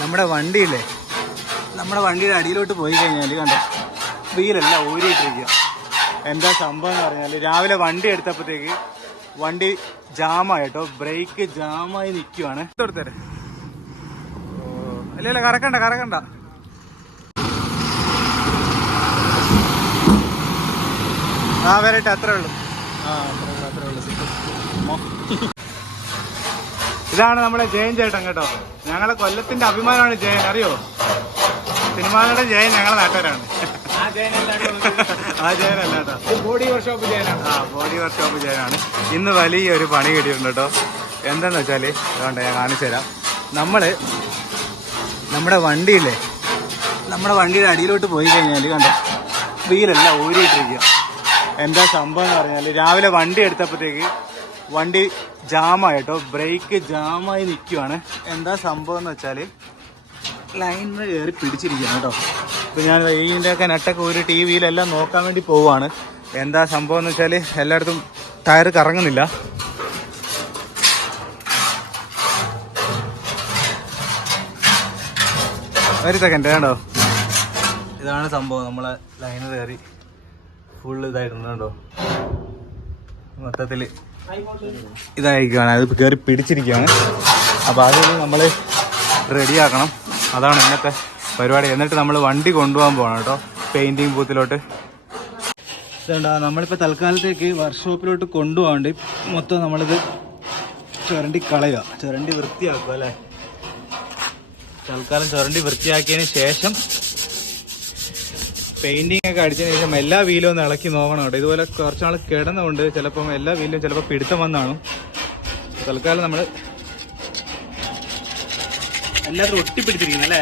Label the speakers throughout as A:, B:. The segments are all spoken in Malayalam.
A: നമ്മുടെ വണ്ടിയില്ലേ? നമ്മുടെ വണ്ടിയുടെ അടിയിലോട്ട് പോയി കഴിഞ്ഞാൽ കണ്ടോ വീലെല്ലാം ഊരിയിട്ടിരിക്കുക എന്താ സംഭവം എന്ന് പറഞ്ഞാൽ രാവിലെ വണ്ടി എടുത്തപ്പോഴത്തേക്ക് വണ്ടി ജാമായിട്ടോ ബ്രേക്ക് ജാമായി നിൽക്കുവാണ് എടുത്തേരെ അല്ല ഇല്ല ഇല്ല കറക്കണ്ട കറക്കണ്ട. ആ വരട്ടെ അത്രേ ഉള്ളൂ. ആ അത്രേ ഉള്ളൂ അത്രേ ഉള്ളൂ. ഇതാണ് നമ്മുടെ ജയൻ ചേട്ടൻ കേട്ടോ. ഞങ്ങളെ കൊല്ലത്തിന്റെ അഭിമാനമാണ് ജയൻ അറിയോ? സിനിമാനയുടെ ജയൻ ഞങ്ങളെ നാട്ടുകാരാണ്. ആ ജയനല്ല കേട്ടോ.
B: ബോഡി വർക്ക്ഷോപ്പ് ചെയ്യാനാണ്
A: ആ ബോഡി വർക്ക്ഷോപ്പ് ജയനാണ്. ഇന്ന് വലിയൊരു പണി കിട്ടിയിട്ടുണ്ട് കേട്ടോ. എന്താന്ന് വെച്ചാൽ അതുകൊണ്ട് ഞാൻ കാണിച്ചു തരാം. നമ്മൾ നമ്മുടെ വണ്ടിയില്ലേ നമ്മുടെ വണ്ടിയുടെ അടിയിലോട്ട് പോയി കഴിഞ്ഞാൽ കണ്ടോ വീലെല്ലാം ഊരിയിട്ടിരിക്കുക എന്താ സംഭവം എന്ന് പറഞ്ഞാൽ രാവിലെ വണ്ടി എടുത്തപ്പോഴത്തേക്ക് വണ്ടി ജാമായിട്ടോ ബ്രേക്ക് ജാമായി നിൽക്കുവാണ് എന്താ സംഭവം എന്ന് വെച്ചാൽ ലൈനിൽ കയറി പിടിച്ചിരിക്കുകയാണ് കേട്ടോ. ഇപ്പം ഞാൻ ഇതിന്റെ ഒക്കെ നെട്ടൊക്കെ ഒരു ടി വിയിലെല്ലാം നോക്കാൻ വേണ്ടി പോവുകയാണ്. എന്താ സംഭവം എന്ന് വെച്ചാൽ എല്ലായിടത്തും ടയർ കറങ്ങുന്നില്ല. ഒരു സെക്കൻഡ് കേട്ടോ ഇതാണ് സംഭവം. നമ്മളെ ലൈനിൽ കയറി ഫുള്ള് ഇതായിട്ടുണ്ട് കേട്ടോ മൊത്തത്തിൽ ഇതായിരിക്കുകയാണ് അത് കയറി പിടിച്ചിരിക്കുകയാണ് അപ്പോൾ അത് നമ്മൾ റെഡിയാക്കണം. അതാണ് ഇന്നത്തെ പരിപാടി. എന്നിട്ട് നമ്മൾ വണ്ടി കൊണ്ടുപോകാൻ പോകണം കേട്ടോ. പെയിന്റിങ് ബൂത്തിലോട്ട്. ഇതുണ്ടാ? നമ്മളിപ്പോൾ തൽക്കാലത്തേക്ക് വർക്ക്ഷോപ്പിലോട്ട് കൊണ്ടുപോകാണ്ട് മൊത്തം നമ്മളിത് ചുരണ്ടി കളയുക. ചുരണ്ടി വൃത്തിയാക്കുക അല്ലേ? തൽക്കാലം ചുരണ്ടി വൃത്തിയാക്കിയതിന് ശേഷം പെയിന്റിംഗ് ഒക്കെ അടിച്ചതിന് ശേഷം എല്ലാ വീലും ഒന്ന് ഇളക്കി നോക്കണം കേട്ടോ. ഇതുപോലെ കുറച്ച് നാൾ കിടന്നുകൊണ്ട് ചിലപ്പം എല്ലാ വീലും ചിലപ്പോൾ പിടുത്തം വന്നാണ്. തൽക്കാലം നമ്മൾ എല്ലാത്തിലും ഒട്ടിപ്പിടിച്ചിരിക്കുന്നു അല്ലേ?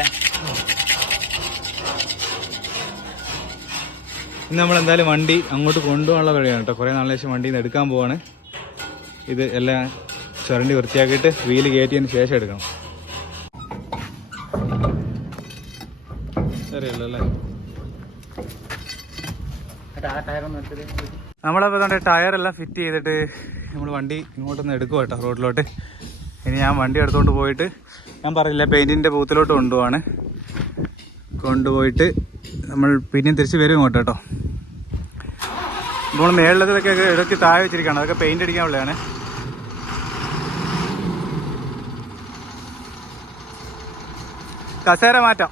A: ഇന്ന് നമ്മൾ എന്തായാലും വണ്ടി അങ്ങോട്ട് കൊണ്ടുപോകാനുള്ള വഴിയാണ് കേട്ടോ. കുറേ നാളിന് വണ്ടിയിൽ നിന്ന് എടുക്കാൻ പോവാണ്. ഇത് എല്ലാം ചുരണ്ടി വൃത്തിയാക്കിയിട്ട് വീൽ കയറ്റിയതിന് ശേഷം എടുക്കണം അറിയാലോ അല്ലേ നമ്മളപ്പോൾ ടയർ എല്ലാം ഫിറ്റ് ചെയ്തിട്ട് നമ്മൾ വണ്ടി ഇങ്ങോട്ടൊന്ന് എടുക്കുക കേട്ടോ റോഡിലോട്ട്. ഇനി ഞാൻ വണ്ടി എടുത്തുകൊണ്ട് പോയിട്ട് ഞാൻ പറഞ്ഞില്ല പെയിന്റിന്റെ ബൂത്തിലോട്ട് കൊണ്ടുപോവാണ്. കൊണ്ടുപോയിട്ട് നമ്മൾ പിന്നെയും തിരിച്ച് വരും ഇങ്ങോട്ട് കേട്ടോ. നമ്മൾ മേളിലതൊക്കെ ഇടയ്ക്ക് താഴെ വെച്ചിരിക്കുകയാണ് അതൊക്കെ പെയിന്റ് അടിക്കാൻ ഉള്ളതാണ്. കസേര മാറ്റാം.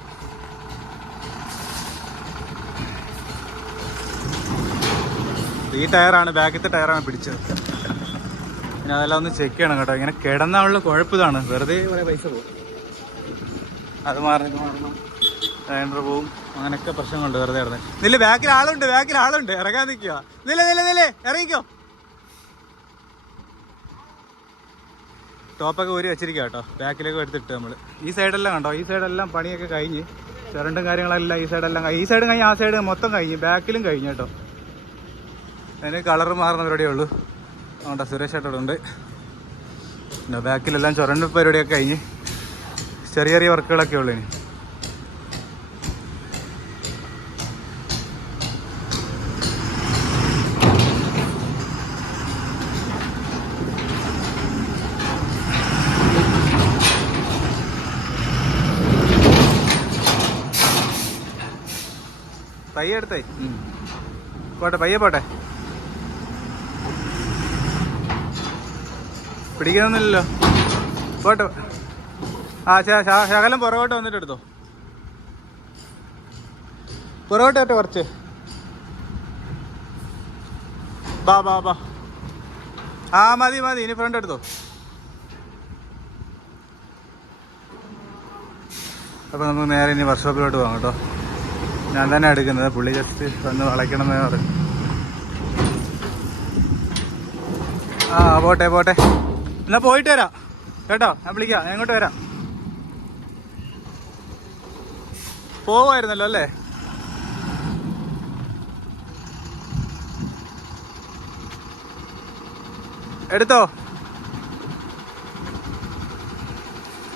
A: ഈ ടയറാണ് ബാക്കത്തെ ടയറാണ് പിടിച്ചത്. പിന്നെ അതെല്ലാം ഒന്ന് ചെക്ക് ചെയ്യണം കേട്ടോ. ഇങ്ങനെ കിടന്നുള്ള കുഴപ്പമാണ് വെറുതെ കുറേ പൈസ പോകും അത് ഇത് മാറണം. സിലിണ്ടർ പോവും. അങ്ങനെയൊക്കെ പ്രശ്നങ്ങളുണ്ട് വെറുതെ ഇറങ്ങി നില്ല ബാക്കിൽ ആളുണ്ട് ബാക്കിൽ ആളുണ്ട്. ഇറങ്ങാൻ നിൽക്കുക. നില നില നില ഇറങ്ങിക്കോ. ടോപ്പൊക്കെ ഊരി വെച്ചിരിക്കുക കേട്ടോ. ബാക്കിലേക്ക് എടുത്തിട്ട് നമ്മൾ ഈ സൈഡെല്ലാം കണ്ടോ? ഈ സൈഡെല്ലാം പണിയൊക്കെ കഴിഞ്ഞ് ചിരണ്ടും കാര്യങ്ങളെല്ലാം ഈ സൈഡെല്ലാം ഈ സൈഡും കഴിഞ്ഞ് ആ സൈഡ് മൊത്തം കഴിഞ്ഞ് ബാക്കിലും കഴിഞ്ഞു കേട്ടോ. അതിന് കളർ മാറുന്ന പരിപാടിയേ ഉള്ളൂ. അതുകൊണ്ട് സുരേഷ് ചേട്ടനുണ്ട് പിന്നെ ബാക്കിലെല്ലാം ചുരണ്ട് പരിപാടിയൊക്കെ കഴിഞ്ഞ് ചെറിയ ചെറിയ വർക്കുകളൊക്കെ ഉള്ളു ഇനി. പോട്ടെ പയ്യെ പോട്ടെ. പിടിക്കണമെന്നില്ലല്ലോ. പോട്ടെ. ആ ശകലം പുറകോട്ട് വന്നിട്ട് എടുത്തോ. പുറകോട്ട് കേട്ടോ കുറച്ച്. ബാ ബാ ബാ. ആ മതി മതി. ഇനി ഫ്രണ്ട് എടുത്തോ. അപ്പോൾ നമുക്ക് നേരെ ഇനി വർക്ക്ഷോപ്പിലോട്ട് പോകാം കേട്ടോ. ഞാൻ തന്നെ എടുക്കുന്നത്. പുള്ളി ജസ്റ്റ് വന്ന് വളയ്ക്കണമെന്ന് പറഞ്ഞു. ആ പോട്ടെ പോട്ടെ. എന്നാ പോയിട്ട് വരാം. കേട്ടോ? ഞാൻ വിളിക്കാം. ഞാൻ ഇങ്ങോട്ട് വരാം. പോവായിരുന്നല്ലോ അല്ലേ? എടുത്തോ?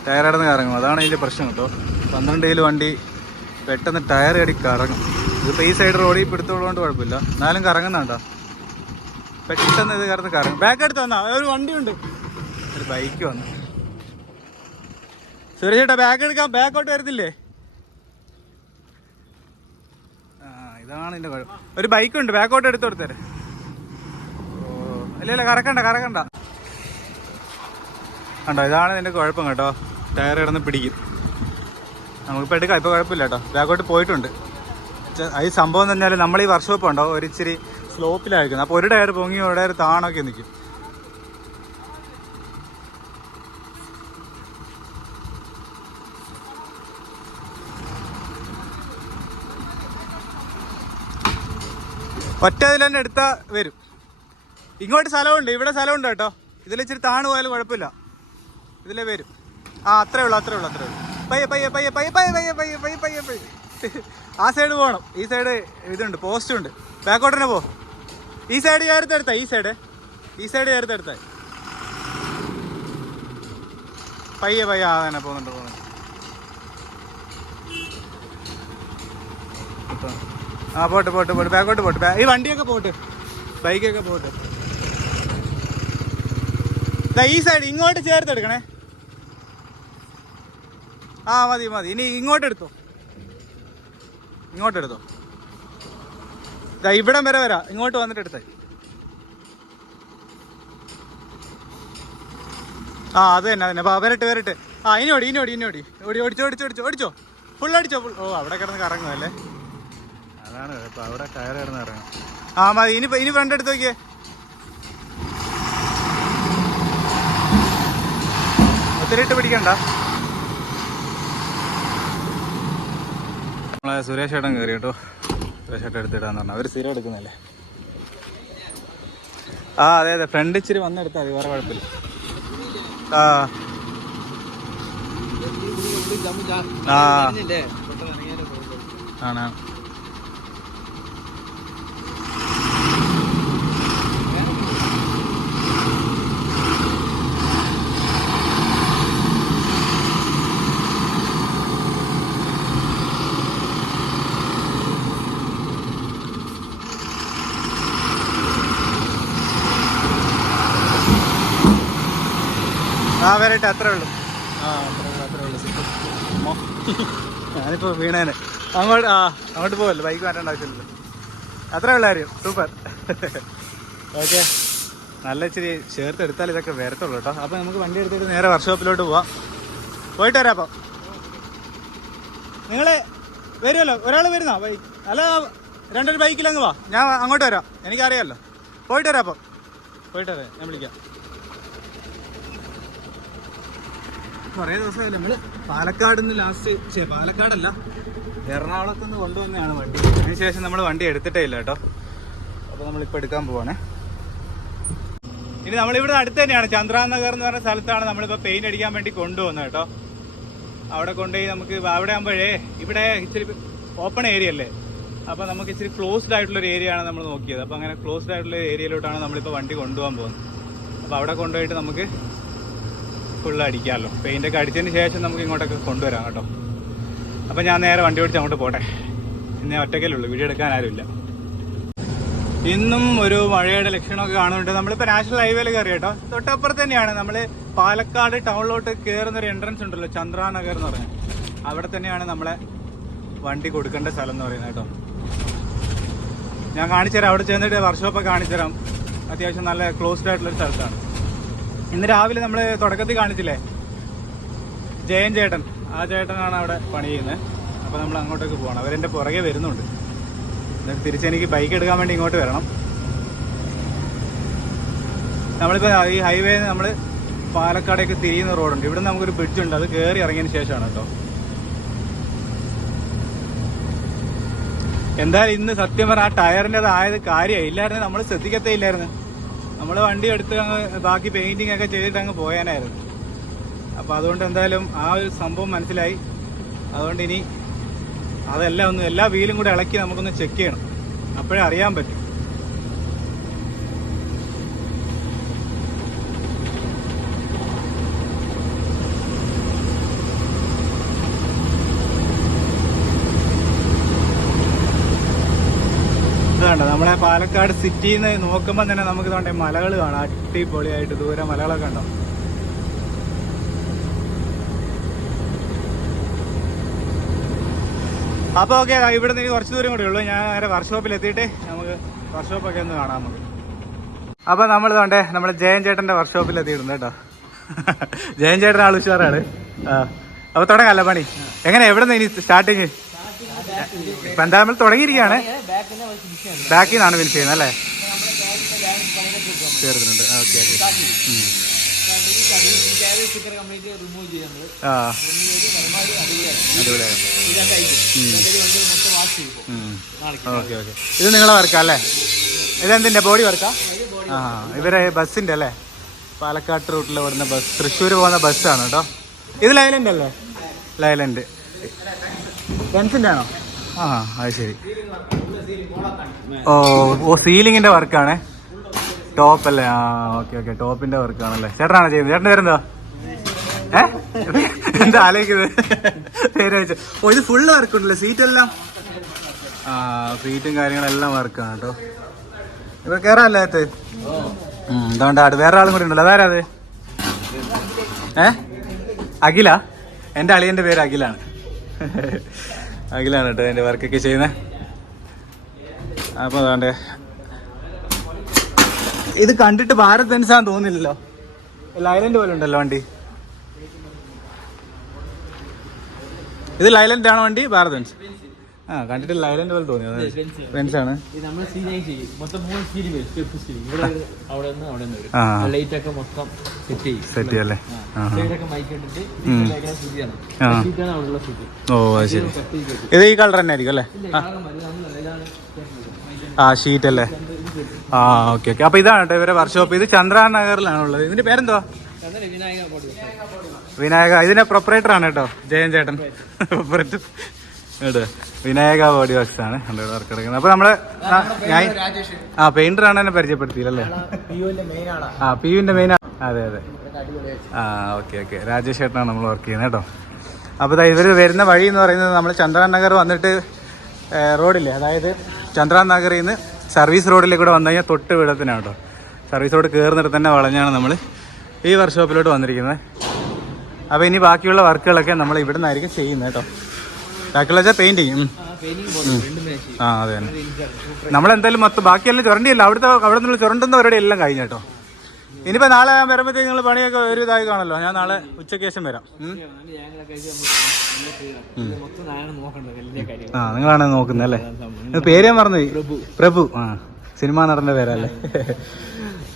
A: ടയറടന്ന് കറങ്ങും. അതാണ് ഇതിന്റെ പ്രശ്നം കേട്ടോ. പന്ത്രണ്ട് കിലോ വണ്ടി പെട്ടെന്ന് ടയർ അടി കറങ്ങും. ഇതിപ്പോൾ ഈ സൈഡ് റോഡിൽ പിടുത്തോളുകൊണ്ട് കുഴപ്പമില്ല. എന്നാലും കറങ്ങുന്നുണ്ടോ? പെട്ടെന്ന് ഇത് കറന്ന് കറങ്ങും. ബാക്ക് എടുത്ത് വന്നാ ഒരു വണ്ടിയുണ്ട്. ഒരു ബൈക്ക് വന്നു. സുരേഷ് ചേട്ടാ ബാഗ് എടുക്കാം ബാക്കോട്ട് വരത്തില്ലേ? ആ ഇതാണ് എന്റെ കുഴപ്പം. ഒരു ബൈക്ക് ഉണ്ട് ബാക്കോട്ട് എടുത്തു കൊടുത്തേരെ. അല്ല ഇല്ല കറക്കണ്ട കറക്കണ്ട. കണ്ടോ ഇതാണ് എന്റെ കുഴപ്പം കേട്ടോ. ടയർ കിടന്ന് പിടിക്കും. നമുക്കിപ്പോൾ എടുക്കാം ഇപ്പോൾ കുഴപ്പമില്ല കേട്ടോ. ബാക്കോട്ട് പോയിട്ടുണ്ട്. ഈ സംഭവം എന്ന് പറഞ്ഞാൽ നമ്മൾ ഈ വർക്ക്ഷോപ്പ് ഉണ്ടോ? ഒരിച്ചിരി സ്ലോപ്പിലായിരിക്കുന്നത് അപ്പോൾ ഒരു ടയർ പൊങ്ങി ഒരു ടയർ താണൊക്കെ നിൽക്കും. ഒറ്റ ഇതിൽ തന്നെ എടുത്താൽ വരും. ഇങ്ങോട്ട് സ്ഥലമുണ്ട് ഇവിടെ സ്ഥലമുണ്ട് കേട്ടോ. ഇതിൽ ഇച്ചിരി താണു പോയാലും കുഴപ്പമില്ല. ഇതിലേ വരും. ആ അത്രേ ഉള്ളൂ അത്രേ ഉള്ളൂ അത്രേ ഉള്ളൂ. പയ്യെ പയ്യെ പയ്യെ പയ്യെ പയ്യെ പയ്യെ പയ്യെ പയ്യെ പയ്യെ പയ്യെ. ആ സൈഡ് പോകണം ഈ സൈഡ് ഇതുണ്ട് പോസ്റ്റ് ഉണ്ട്. ബാക്കോട്ടിനെ പോ. ഈ സൈഡ് ചേർത്തെടുത്താ ഈ സൈഡ് ഈ സൈഡ് ചേർത്തെടുത്താ പയ്യെ പയ്യെ ആ തന്നെ പോകുന്നുണ്ട് പോകുന്നുണ്ട്. ആ പോട്ട് പോട്ട് പോട്ട് ബാക്കോട്ട് പോട്ട് ഈ വണ്ടിയൊക്കെ പോട്ടെ. ബൈക്കൊക്കെ പോട്ടെ. ഈ സൈഡ് ഇങ്ങോട്ട് ചേർത്തെടുക്കണേ. ആ മതി മതി. ഇനി ഇങ്ങോട്ട് എടുത്തോ ഇങ്ങോട്ട് എടുത്തോ ഇവിടം വരെ വരാം. ഇങ്ങോട്ട് വന്നിട്ട് എടുത്തേ. ആ അത് തന്നെ അതന്നെ അപ്പൊ വരട്ടെ വരട്ടെ. ആ ഇനി ഓടി ഇനി ഓടി ഇനി ഓടി. ഓടി ഓടിച്ചോ ഓടിച്ചോ ഓടിച്ചോ ഓടിച്ചോ. ഫുൾ അടിച്ചോ ഫുൾ ഓ അവിടെ കിടന്ന് കറങ്ങുമല്ലേ അതാണ് അവിടെ കയറി കിടന്ന് ഇറങ്ങും. ആ മതി. ഇനി ഇനി ഫ്രണ്ട് എടുത്ത് നോക്കിയേ. ഒത്തിരി ഇട്ട് പിടിക്കണ്ട. നമ്മളെ സുരേഷ് ഏട്ടൻ കയറി കേട്ടോ. സുരേഷ് ഏട്ടൻ എടുത്തിടാന്ന് പറഞ്ഞു. അവർ സ്ഥിരം എടുക്കുന്നല്ലേ? ആ അതെ അതെ. ഫ്രണ്ട് ഇച്ചിരി വന്നെടുത്താൽ മതി. വേറെ കുഴപ്പമില്ല. ആ. ആ. ആ വരട്ടെ അത്രേ ഉള്ളൂ. ആ അത്രേ ഉള്ളൂ അത്രേ വീണേനെ. അങ്ങോട്ട് ആ അങ്ങോട്ട് പോവല്ലോ? ബൈക്ക് മാറ്റേണ്ട ആവശ്യമില്ലല്ലോ. അത്രേ ഉള്ള കാര്യം. സൂപ്പർ ഓക്കെ നല്ല ഇച്ചിരി ചേർത്ത് എടുത്താൽ ഇതൊക്കെ വരത്തുള്ളൂ കേട്ടോ. അപ്പോൾ നമുക്ക് വണ്ടി എടുത്തിട്ട് നേരെ വർക്ക്ഷോപ്പിലോട്ട് പോവാം. പോയിട്ട് വരാം അപ്പം. നിങ്ങൾ വരുമല്ലോ? ഒരാൾ വരുന്നോ? ബൈക്ക് അല്ല രണ്ടൊരു ബൈക്കിലങ്ങ് വാ. ഞാൻ അങ്ങോട്ട് വരാം. എനിക്കറിയാമല്ലോ പോയിട്ട് വരാം അപ്പം. പോയിട്ട് വരാം. ഞാൻ വിളിക്കാം. കുറേ ദിവസമായില്ല നമ്മൾ പാലക്കാട് നിന്ന് ലാസ്റ്റ് പാലക്കാടല്ല എറണാകുളത്ത് നിന്ന് കൊണ്ടുവന്നതാണ് വണ്ടി. അതിനുശേഷം നമ്മൾ വണ്ടി എടുത്തിട്ടേ ഇല്ല കേട്ടോ. അപ്പോൾ നമ്മളിപ്പോൾ എടുക്കാൻ പോവാണേ. ഇനി നമ്മളിവിടെ അടുത്ത് തന്നെയാണ്. ചന്ദ്രാനഗർ എന്ന് പറഞ്ഞ സ്ഥലത്താണ് നമ്മളിപ്പോൾ പെയിന്റ് അടിക്കാൻ വേണ്ടി കൊണ്ടുവന്നത് കേട്ടോ. അവിടെ കൊണ്ടുപോയി നമുക്ക് അവിടെ ആകുമ്പോഴേ ഇവിടെ ഇച്ചിരി ഓപ്പൺ ഏരിയ അല്ലേ? അപ്പോൾ നമുക്ക് ഇച്ചിരി ക്ലോസ്ഡ് ആയിട്ടുള്ള ഒരു ഏരിയ ആണ് നമ്മൾ നോക്കിയത്. അപ്പോൾ അങ്ങനെ ക്ലോസ്ഡ് ആയിട്ടുള്ള ഏരിയയിലോട്ടാണ് നമ്മളിപ്പോൾ വണ്ടി കൊണ്ടുപോകാൻ പോകുന്നത്. അപ്പോൾ അവിടെ കൊണ്ടുപോയിട്ട് നമുക്ക് ഫുള്ള് അടിക്കാമല്ലോ. പെയിന്റ് ഒക്കെ അടിച്ചതിന് ശേഷം നമുക്ക് ഇങ്ങോട്ടൊക്കെ കൊണ്ടുവരാം കേട്ടോ. അപ്പം ഞാൻ നേരെ വണ്ടി ഓടിച്ച് അങ്ങോട്ട് പോട്ടെ. ഇന്നേ ഒറ്റയ്ക്കല്ലേ ഉള്ളൂ വീഡിയോ എടുക്കാൻ ആരുമില്ല. ഇന്നും ഒരു മഴയുടെ ലക്ഷണമൊക്കെ കാണുന്നുണ്ട്. നമ്മളിപ്പോൾ നാഷണൽ ഹൈവേയിൽ കയറി കേട്ടോ. തൊട്ടപ്പുറത്ത് തന്നെയാണ് നമ്മൾ പാലക്കാട് ടൗണിലോട്ട് കയറുന്ന ഒരു എൻട്രൻസ് ഉണ്ടല്ലോ ചന്ദ്രാനഗർ എന്ന് പറഞ്ഞാൽ അവിടെ തന്നെയാണ് നമ്മളെ വണ്ടി കൊടുക്കേണ്ട സ്ഥലം എന്ന് പറയുന്നത് കേട്ടോ. ഞാൻ കാണിച്ചുതരാം. അവിടെ ചെന്നിട്ട് വർക്ക്ഷോപ്പൊക്കെ കാണിച്ചു തരാം അത്യാവശ്യം നല്ല ക്ലോസ്ഡ് ആയിട്ടുള്ളൊരു സ്ഥലത്താണ്. ഇന്ന് രാവിലെ നമ്മൾ തുടക്കത്തിൽ കാണിച്ചില്ലേ? ജയൻ ചേട്ടൻ. ആ ചേട്ടനാണ് അവിടെ പണി ചെയ്യുന്നത്. അപ്പോൾ നമ്മൾ അങ്ങോട്ടേക്ക് പോകണം അവരെന്റെ പുറകെ വരുന്നുണ്ട്. എന്നിട്ട് തിരിച്ചെനിക്ക് ബൈക്ക് എടുക്കാൻ വേണ്ടി ഇങ്ങോട്ട് വരണം. നമ്മളിപ്പോൾ ഈ ഹൈവേ നമ്മൾ പാലക്കാടേക്ക് തിരിയുന്ന റോഡുണ്ട് ഇവിടെ നമുക്കൊരു ബ്രിഡ്ജ് ഉണ്ട്. അത് കയറി ഇറങ്ങിയതിന് ശേഷമാണ് കേട്ടോ. എന്തായാലും ഇന്ന് സത്യം പറഞ്ഞാൽ ആ ടയറിന്റെ ആയത് കാര്യമായി ഇല്ലായിരുന്നു നമ്മൾ ശ്രദ്ധിക്കത്തേ ഇല്ലായിരുന്നു. നമ്മൾ വണ്ടി എടുത്ത് അങ്ങ് ബാക്കി പെയിന്റിംഗ് ഒക്കെ ചെയ്തിട്ട് അങ്ങ് പോയാനായിരുന്നു. അപ്പോൾ അതുകൊണ്ട് എന്തായാലും ആ ഒരു സംഭവം മനസ്സിലായി. അതുകൊണ്ട് ഇനി അതെല്ലാം ഒന്ന് എല്ലാ വീലും കൂടെ ഇളക്കി നമുക്കൊന്ന് ചെക്ക് ചെയ്യണം. അപ്പോഴേ അറിയാൻ പറ്റും. പാലക്കാട് സിറ്റിയിൽ നിന്ന് നോക്കുമ്പോൾ തന്നെ നമുക്ക് തോണ്ടേ മലകൾ കാണാം. അടിപൊളിയായിട്ട് ദൂരെ മലകളൊക്കെ ഉണ്ടോ? അപ്പോൾ ഓക്കെ ഇവിടെ നിന്ന് കുറച്ച് ദൂരം കൂടെ ഉള്ളൂ. ഞാൻ നേരെ വർക്ക്ഷോപ്പിൽ എത്തിയിട്ട് നമുക്ക് വർക്ക്ഷോപ്പൊക്കെ ഒന്ന് കാണാൻ മതി അപ്പോൾ നമ്മൾ തോണ്ടേ നമ്മുടെ ജയൻ ചേട്ടന്റെ വർക്ക്ഷോപ്പിൽ എത്തിയിട്ടുണ്ട് കേട്ടോ. ജയൻ ചേട്ടൻ ആൾ ഉഷാറാണ് അപ്പോൾ തുടങ്ങാമല്ലോ പണി? എങ്ങനെ? എവിടെ നിന്ന് ഇനി സ്റ്റാർട്ടിങ് ഇപ്പം എന്താ തുടങ്ങിയിരിക്കുകയാണ്. ബാക്കിൽ നിന്നാണ് ഫിനിഷ് ചെയ്യുന്നത് അല്ലേ? ചേർക്കുന്നുണ്ട്. Okay okay. ഇത് നിങ്ങളെ വർക്കാ അല്ലേ? ഇതെന്തിന്റെ ബോഡി വർക്കാ? ആ ഇവരെ ബസ്സിന്റെ അല്ലേ? പാലക്കാട് റൂട്ടിൽ ഓടുന്ന ബസ് തൃശ്ശൂർ പോകുന്ന ബസ്സാണ് കേട്ടോ. ഇത് ലൈലൻഡ് അല്ലേ? ലൈലൻഡ് ബെൻസിന്റെ ആണോ ആ അത് ശരി. ഓ ഓ സീലിങ്ങിന്റെ വർക്കാണേ? ടോപ്പ് അല്ലേ? ആ ഓക്കെ ഓക്കെ ടോപ്പിന്റെ വർക്കാണല്ലേ? ചേട്ടനാണോ ചെയ്യുന്നത്? ചേട്ടന്റെ പേരെന്താ ഏ? എന്താ ആലോചിക്കുന്നത്? പേര് വെച്ച് ഓ ഇത് ഫുള്ള് സീറ്റ് എല്ലാം? ആ സീറ്റും കാര്യങ്ങളെല്ലാം വർക്കാണ് കേട്ടോ. ഇപ്പൊ കയറാല്ലേ അത് എന്തുകൊണ്ട് ആട് വേറെ ആളും കൂടി ഉണ്ടല്ലോ. അതാരാ അത് ഏ? അഖില? എന്റെ അളിയന്റെ പേര് അഖിലാണ്. അഖിലാണ് കേട്ടോ എന്റെ വർക്കൊക്കെ ചെയ്യുന്നത് അപ്പോൾ അതാണ്ട് ഇത് കണ്ടിട്ട് ഭാരത് ബെൻസാന്ന് തോന്നില്ലല്ലോ. ലൈലൻഡ് പോലെ ഉണ്ടല്ലോ വണ്ടി. ഇത് ലൈലൻഡ് ആണോ വണ്ടി? ഭാരത് ബെൻസ് ആ കണ്ടിട്ട് ലൈലൻഡ് പോലെ തോന്നിയത് ഫ്രണ്ട്സ് ആണ്.
B: സെറ്റ്
A: സീറ്റ് ഓ ശരി. ഇത് ഈ കളർ തന്നെ ആയിരിക്കും അല്ലേ? ആ. ഷീറ്റ് അല്ലേ? ആ ഓക്കെ ഓക്കെ അപ്പൊ ഇതാണ് കേട്ടോ ഇവരെ വർക്ക്ഷോപ്പ് ഇത് ചന്ദ്രാ നഗറിലാണ് ഉള്ളത് ഇതിന്റെ പേരെന്തോ
B: വിനായക
A: ഇതിന്റെ പ്രൊപ്പറേറ്റർ ആണ് കേട്ടോ ജയൻ ചേട്ടൻ. പ്രൊപ്പറേറ്റർ കേട്ടോ വിനായക ബോഡി വർക്ക്സ് ആണ്. വർക്ക് എടുക്കുന്നത്. അപ്പൊ നമ്മൾ ആ, ഞാൻ ആ പെയിന്റർ ആണ് എന്നെ പരിചയപ്പെടുത്തിയില്ലല്ലേ?
B: പിയുവിന്റെ ആളാ.
A: ആ പി യുവിന്റെ മെയിൻ അതെ അതെ. ആ ഓക്കെ ഓക്കെ രാജേഷ് ചേട്ടനാണ് നമ്മൾ വർക്ക് ചെയ്യുന്നത് കേട്ടോ. അപ്പോൾ ഇവർ വരുന്ന വഴി എന്ന് പറയുന്നത് നമ്മൾ ചന്ദ്രാൻ നഗർ വന്നിട്ട് റോഡില്ലേ അതായത് ചന്ദ്രാൻ നഗറിൽ നിന്ന് സർവീസ് റോഡിലേക്ക് കൂടെ വന്നു കഴിഞ്ഞാൽ തൊട്ട് വിടത്തിനാണ് കേട്ടോ. സർവീസ് റോഡ് കയറുന്നിടത്ത് തന്നെ വളഞ്ഞാണ് നമ്മൾ ഈ വർക്ക്ഷോപ്പിലോട്ട് വന്നിരിക്കുന്നത്. അപ്പോൾ ഇനി ബാക്കിയുള്ള വർക്കുകളൊക്കെ നമ്മൾ ഇവിടെ നിന്നായിരിക്കും ചെയ്യുന്നത് കേട്ടോ. ബാക്കിയുള്ള വെച്ചാൽ
B: പെയിന്റിങ്
A: ആ അതെ നമ്മളെന്തായാലും മൊത്തം ബാക്കിയെല്ലാം ചുരണ്ടിയല്ല. അവിടുത്തെ അവിടെ നിന്ന് ചുരണ്ടുന്ന പരിപാടി എല്ലാം കഴിഞ്ഞു കേട്ടോ. ഇനിയിപ്പോൾ നാളെ ഞാൻ വരുമ്പോഴത്തേക്ക് നിങ്ങൾ പണിയൊക്കെ ഒരു ഇതായി കാണല്ലോ ഞാൻ നാളെ ഉച്ചയ്ക്ക് ശേഷം വരാം ആ നിങ്ങളാണ് നോക്കുന്നത് അല്ലേ? പേര് ഞാൻ പറഞ്ഞു
B: പ്രഭു.
A: ആ സിനിമാ നടന്റെ പേരല്ലേ?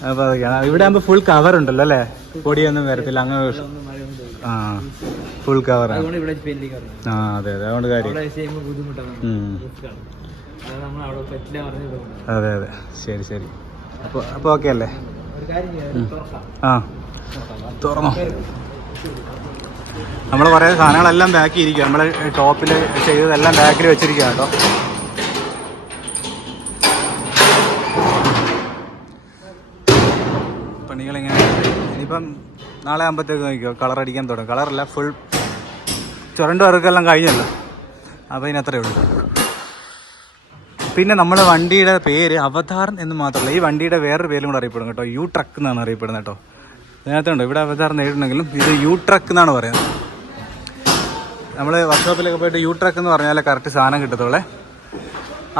A: അപ്പൊ അതൊക്കെയാണ്. ഇവിടെ ആകുമ്പോ ഫുൾ കവർ ഉണ്ടല്ലോ അല്ലേ? പൊടിയൊന്നും വരത്തില്ല അങ്ങനെ ആ. ഫുൾ കവറാണ്
B: പെയിന്റിംഗ് പറഞ്ഞത്
A: ആ അതെ അതെ. അതുകൊണ്ട് കാര്യം.
B: അത്
A: അതെ ശരി ശരി. അപ്പോൾ അപ്പോൾ ഓക്കെ അല്ലേ? ആ. തുറന്നോ. നമ്മൾ കുറേ സാധനങ്ങളെല്ലാം ബാക്കി ഇരിക്കുക നമ്മൾ ടോപ്പിൽ ചെയ്തതെല്ലാം ബാക്കിൽ വെച്ചിരിക്കുക കേട്ടോ. പണികളിങ്ങനെ ഇനിയിപ്പം നാളെ ആകുമ്പോഴത്തേക്ക് നോക്കിക്കോ. കളർ അടിക്കാൻ തുടങ്ങും. കളറല്ല ഫുൾ ചുരണ്ട് വർക്കെല്ലാം കഴിഞ്ഞല്ലോ. അപ്പോൾ ഇതിനത്രേ ഉള്ളൂ. പിന്നെ നമ്മുടെ വണ്ടിയുടെ പേര് അവതാർ എന്ന് മാത്രമല്ല ഈ വണ്ടിയുടെ വേറൊരു പേരും കൂടെ അറിയപ്പെടും കേട്ടോ. യു ട്രക്ക് എന്നാണ് അറിയപ്പെടുന്നത് കേട്ടോ. ഇതിനകത്തുണ്ട്. ഇവിടെ അവതാർ നേരിടണമെങ്കിലും ഇത് യു ട്രക്ക് എന്നാണ് പറയുന്നത്. നമ്മൾ വർക്ക്ഷോപ്പിലൊക്കെ പോയിട്ട് യു ട്രക്ക് എന്ന് പറഞ്ഞാലേ കറക്റ്റ് സാധനം കിട്ടത്തുള്ളേ.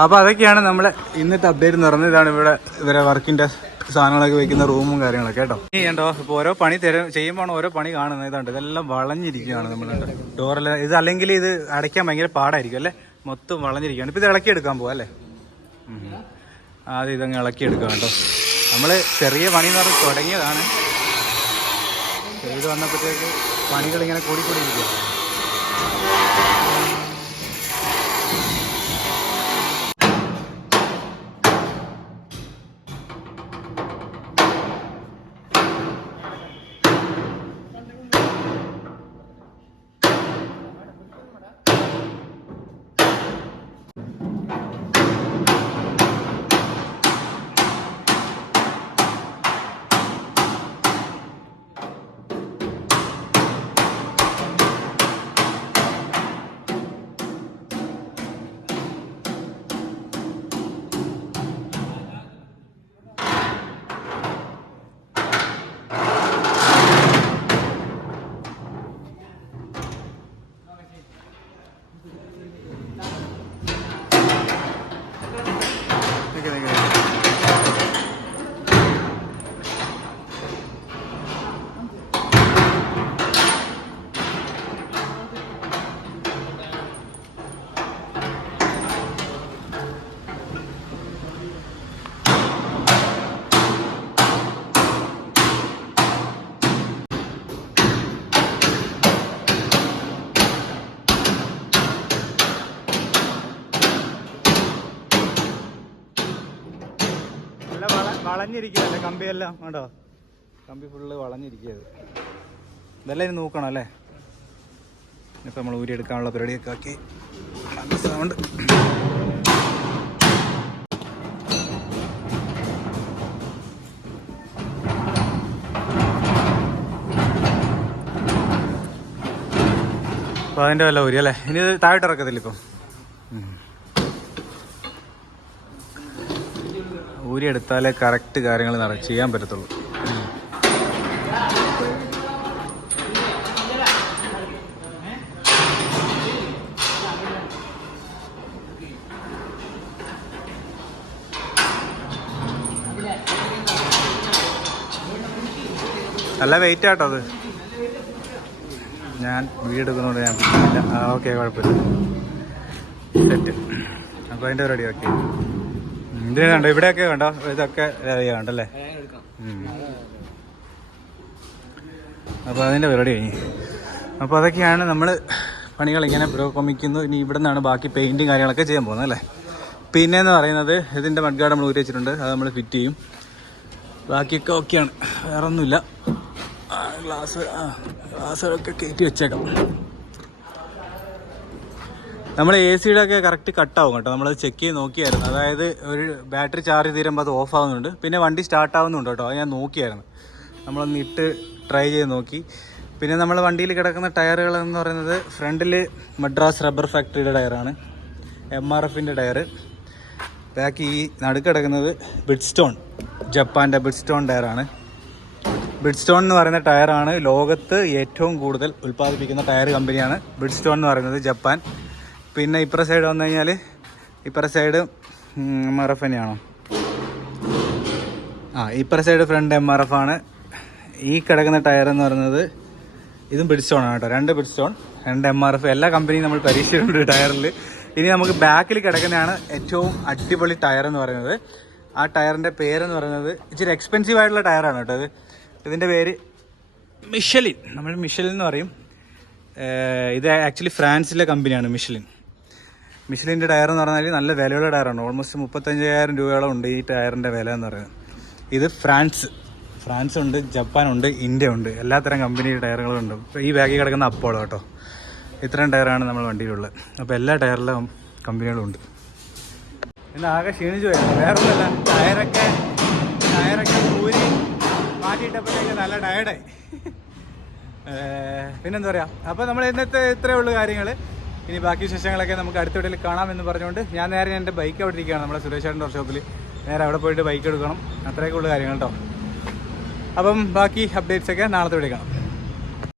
A: അപ്പോൾ അതൊക്കെയാണ് നമ്മൾ ഇന്നത്തെ അപ്ഡേറ്റ് എന്ന് പറയുന്നത് ഇതാണ് ഇവിടെ ഇവരെ വർക്കിന്റെ സാധനങ്ങളൊക്കെ വെക്കുന്ന റൂമും കാര്യങ്ങളൊക്കെ കേട്ടോ. ഈ കണ്ടോ ഇപ്പൊ ഓരോ പണി തരും ചെയ്യുമ്പോൾ ഓരോ പണി കാണുന്നത്. ഇതുണ്ട് ഇതെല്ലാം വളഞ്ഞിരിക്കുകയാണ് നമ്മൾ ഡോറെല്ലാം ഇത് അല്ലെങ്കിൽ ഇത് അടയ്ക്കാൻ ഭയങ്കര പാടായിരിക്കും അല്ലേ? മൊത്തം വളഞ്ഞിരിക്കുകയാണ്. ഇപ്പൊ ഇത് ഇളക്കി എടുക്കാൻ പോവാ അല്ലേ. ആദ്യം ഇതങ്ങ് ഇളക്കി എടുക്കാം കേട്ടോ. നമ്മൾ ചെറിയ പണി എന്ന് പറഞ്ഞ് തുടങ്ങിയതാണ്. ചെയ്ത് വന്നപ്പോഴത്തേക്ക് പണികൾ ഇങ്ങനെ കൂടിക്കൂടിയിരിക്കുക വളഞ്ഞിരിക്കുകയല്ലേ കമ്പിയെല്ലാം? കണ്ടോ? കമ്പി ഫുള്ള് വളഞ്ഞിരിക്കുകയത് ഇതെല്ലാം ഇനി നോക്കണം അല്ലേ? ഇപ്പം നമ്മൾ ഊരിയെടുക്കാനുള്ള പരിപാടിയൊക്കെ ആക്കി. സൗണ്ട് അപ്പോൾ അതിന്റെ വല്ല ഊരി അല്ലേ? ഇനി ഇത് താഴോട്ട് ഇറക്കത്തില്ല ഇപ്പം? ഊരി എടുത്താലേ കറക്റ്റ് കാര്യങ്ങൾ നട ചെയ്യാൻ പറ്റത്തുള്ളൂ. നല്ല വെയിറ്റ് ആട്ടോ അത്. ഞാൻ വീഡിയോ എടുക്കുന്നതുകൊണ്ട് ഞാൻ ഓക്കെ കുഴപ്പമില്ല. സെറ്റ് അപ്പോൾ അതിന്റെ പരിപാടി ഓക്കെ ഇതിന് കണ്ടോ? ഇവിടെയൊക്കെ കണ്ടോ? ഇതൊക്കെ കണ്ടല്ലേ? അപ്പോൾ അതിന്റെ പരിപാടി കഴിഞ്ഞു. അപ്പോൾ അതൊക്കെയാണ് നമ്മൾ പണികൾ ഇങ്ങനെ പുരോഗമിക്കുന്നു. ഇനി ഇവിടെ നിന്നാണ് ബാക്കി പെയിന്റും കാര്യങ്ങളൊക്കെ ചെയ്യാൻ പോകുന്നത് അല്ലേ? പിന്നെന്ന് പറയുന്നത് ഇതിന്റെ മഡ്ഗാർഡ് നമ്മൾ ഊരി വെച്ചിട്ടുണ്ട്. അത് നമ്മൾ ഫിറ്റ് ചെയ്യും. ബാക്കിയൊക്കെ ഓക്കെയാണ് വേറെ ഒന്നുമില്ല ആ, ഗ്ലാസ് ആ ഗ്ലാസ്സൊക്കെ കയറ്റി വെച്ചേക്കാം. നമ്മൾ എ സിയുടെ ഒക്കെ കറക്റ്റ് കട്ടാവും കേട്ടോ. നമ്മളത് ചെക്ക് ചെയ്ത് നോക്കിയായിരുന്നു. അതായത് ഒരു ബാറ്ററി ചാർജ് തീരുമ്പോൾ അത് ഓഫ് ആവുന്നുണ്ട്. പിന്നെ വണ്ടി സ്റ്റാർട്ട് ആവുന്നുണ്ട് കേട്ടോ. അത് ഞാൻ നോക്കിയായിരുന്നു. നമ്മളൊന്ന് ഇട്ട് ട്രൈ ചെയ്ത് നോക്കി. പിന്നെ നമ്മൾ വണ്ടിയിൽ കിടക്കുന്ന ടയറുകൾ എന്ന് പറയുന്നത് ഫ്രണ്ടിൽ മദ്രാസ് റബ്ബർ ഫാക്ടറിയുടെ ടയറാണ് എം ആർ എഫിന്റെ ടയർ ബാക്കി ഈ നടുക്ക് കിടക്കുന്നത് ബിഡ്സ്റ്റോൺ ജപ്പാന്റെ ബിഡ്സ്റ്റോൺ ടയറാണ് ബ്രിഡ്സ്റ്റോൺ എന്ന് പറയുന്ന ടയറാണ് ലോകത്ത് ഏറ്റവും കൂടുതൽ ഉൽപ്പാദിപ്പിക്കുന്ന ടയർ കമ്പനിയാണ് ബ്രിഡ്സ്റ്റോൺ എന്ന് പറയുന്നത് ജപ്പാൻ. പിന്നെ ഇപ്പുറ സൈഡ് വന്നു കഴിഞ്ഞാൽ ഇപ്പുറ സൈഡ് എം ആർ എഫ് തന്നെയാണോ? ആ ഇപ്പുറ side front M R F ആണ്. ഈ കിടക്കുന്ന ടയർ എന്ന് പറയുന്നത് ഇതും ബ്രിഡ്സ്റ്റോൺ ആണ് കേട്ടോ. രണ്ട് ബ്രിഡ്സ്റ്റോൺ രണ്ട് എം ആർ എഫ് എല്ലാ കമ്പനിയും നമ്മൾ പരീക്ഷിച്ചിട്ടുണ്ട് ടയറിൽ ഇനി നമുക്ക് ബാക്കിൽ കിടക്കുന്നതാണ് ഏറ്റവും അടിപൊളി ടയർ എന്ന് പറയുന്നത്. ആ ടയറിന്റെ പേരെന്ന് പറയുന്നത് ഇച്ചിരി എക്സ്പെൻസീവ് ആയിട്ടുള്ള ടയറാണ് കേട്ടോ ഇത്. ഇതിന്റെ പേര് മിഷലിൻ നമ്മൾ മിഷലിൻ എന്ന് പറയും. ഇത് ആക്ച്വലി ഫ്രാൻസിലെ കമ്പനിയാണ് മിഷലിൻ മിഷലിന്റെ ടയർ എന്ന് പറഞ്ഞാൽ നല്ല വിലയുള്ള ടയറാണ്. ഓൾമോസ്റ്റ് മുപ്പത്തഞ്ചായിരം രൂപയോളം ഉണ്ട് ഈ ടയറിന്റെ വില എന്ന് പറയുന്നത്. ഇത് ഫ്രാൻസ് ഫ്രാൻസ് ഉണ്ട് ജപ്പാൻ ഉണ്ട് ഇന്ത്യ ഉണ്ട് എല്ലാത്തരം കമ്പനിയുടെ ടയറുകളും ഉണ്ട് ഇപ്പോൾ ഈ ബാഗിൽ കിടക്കുന്ന അപ്പോളോ കേട്ടോ. ഇത്രയും ടയറാണ് നമ്മൾ വണ്ടിയിലുള്ളത്. അപ്പോൾ എല്ലാ ടയറിലും കമ്പനികളും ഉണ്ട് പിന്നെ ആകെ ക്ഷീണിച്ചു പോയി. വേറെ ഒന്നുമല്ല ടയറൊക്കെ ടയറൊക്കെ ഊരി മാറ്റിയിട്ടപ്പോഴത്തേക്ക് നല്ല ടയർഡായി പിന്നെന്താ പറയുക അപ്പോൾ നമ്മൾ ഇന്നത്തെ ഇത്രയേ ഉള്ളൂ കാര്യങ്ങൾ ഇനി ബാക്കി വിശേഷങ്ങളൊക്കെ നമുക്ക് അടുത്ത വീട്ടിൽ കാണാമെന്ന് പറഞ്ഞുകൊണ്ട് ഞാൻ നേരെ എന്റെ ബൈക്ക് അവിടെ ഇരിക്കുകയാണ് നമ്മുടെ സുരേഷ് ചേട്ടന്റെ വർക്ക്ഷോപ്പിൽ നേരെ അവിടെ പോയിട്ട് ബൈക്ക് എടുക്കണം. അത്രയൊക്കെ ഉള്ള കാര്യങ്ങൾ കേട്ടോ. അപ്പം ബാക്കി അപ്ഡേറ്റ്സൊക്കെ നാളത്തെ വീട്ടിൽ കാണാം.